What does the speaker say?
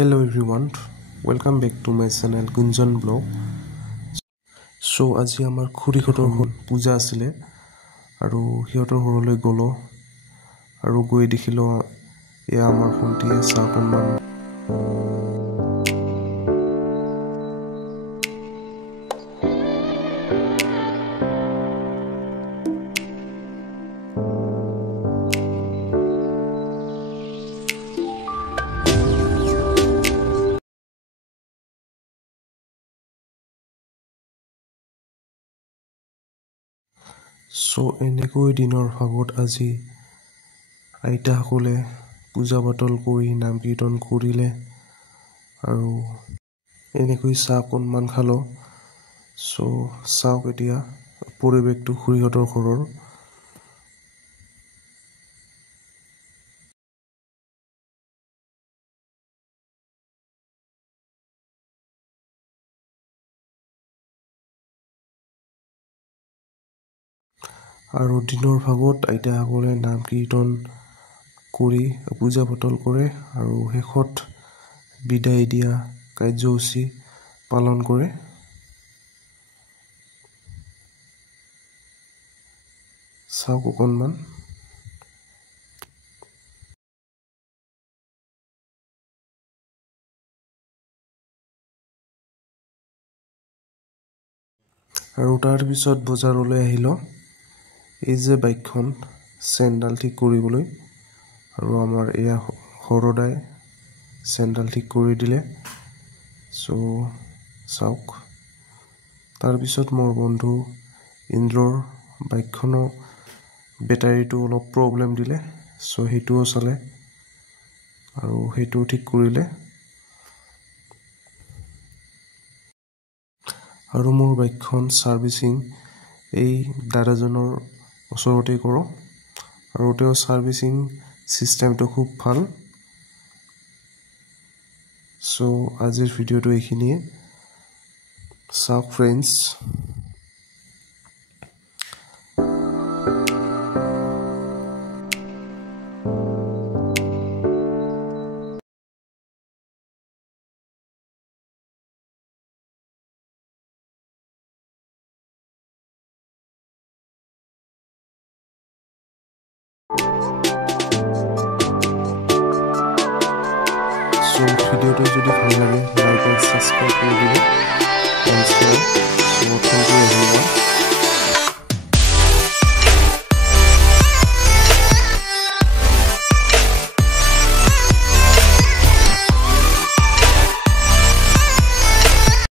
Hello everyone, welcome back to my channel Gunjan Blog. So আজি আমাৰ খুৰীহঁতৰ পূজা আছিলে আৰু হিহঁতৰ ঘৰলৈ গলো আৰু গৈ দেখিলো এয়া আমাৰ ভণ্টিয়ে চাহকণমান So এনেকৈ দিনৰ ভাগত আজি আইতাসকলে পূজা পাতল কৰি নাম কীৰ্তন কৰিলে আৰু এনেকৈ চাহ অকণমান খালো। So চাওক এতিয়া পৰিৱেশটো খুৰীহঁতৰ ঘৰৰ। আৰু দিনৰ ভাগত আইতাসকলে নাম কীৰ্তন কৰি পূজা পাতল কৰে আৰু শেষত বিদায় দিয়া কাৰ্যসূচী পালন কৰে। চাওক অকণমান। আৰু তাৰপিছত বজাৰলৈ আহিলোঁ। এই যে বাইকখন চেণ্ডাল ঠিক কৰিবলৈ আৰু আমাৰ এয়া সৰদাই চেণ্ডাল ঠিক কৰি দিলে। চ' চাওক। তাৰপিছত মোৰ বন্ধু ইন্দ্ৰৰ বাইকখনৰ বেটাৰীটো অলপ প্ৰব্লেম দিলে। চ' সেইটোও চালে আৰু সেইটোও ঠিক কৰিলে। আৰু মোৰ বাইকখন ছাৰ্ভিচিং এই দাদাজনৰ ওচৰতে কৰোঁ আৰু তেওঁ ছাৰ্ভিচিং চিষ্টেমটো খুব ভাল। চ' আজিৰ ভিডিঅ'টো এইখিনিয়ে। চাওক ফ্ৰেণ্ডছ। ভিডিঅ'টো যদি ভাল লাগে লাইক এণ্ড ছাবস্ক্ৰাইব কৰি দিব।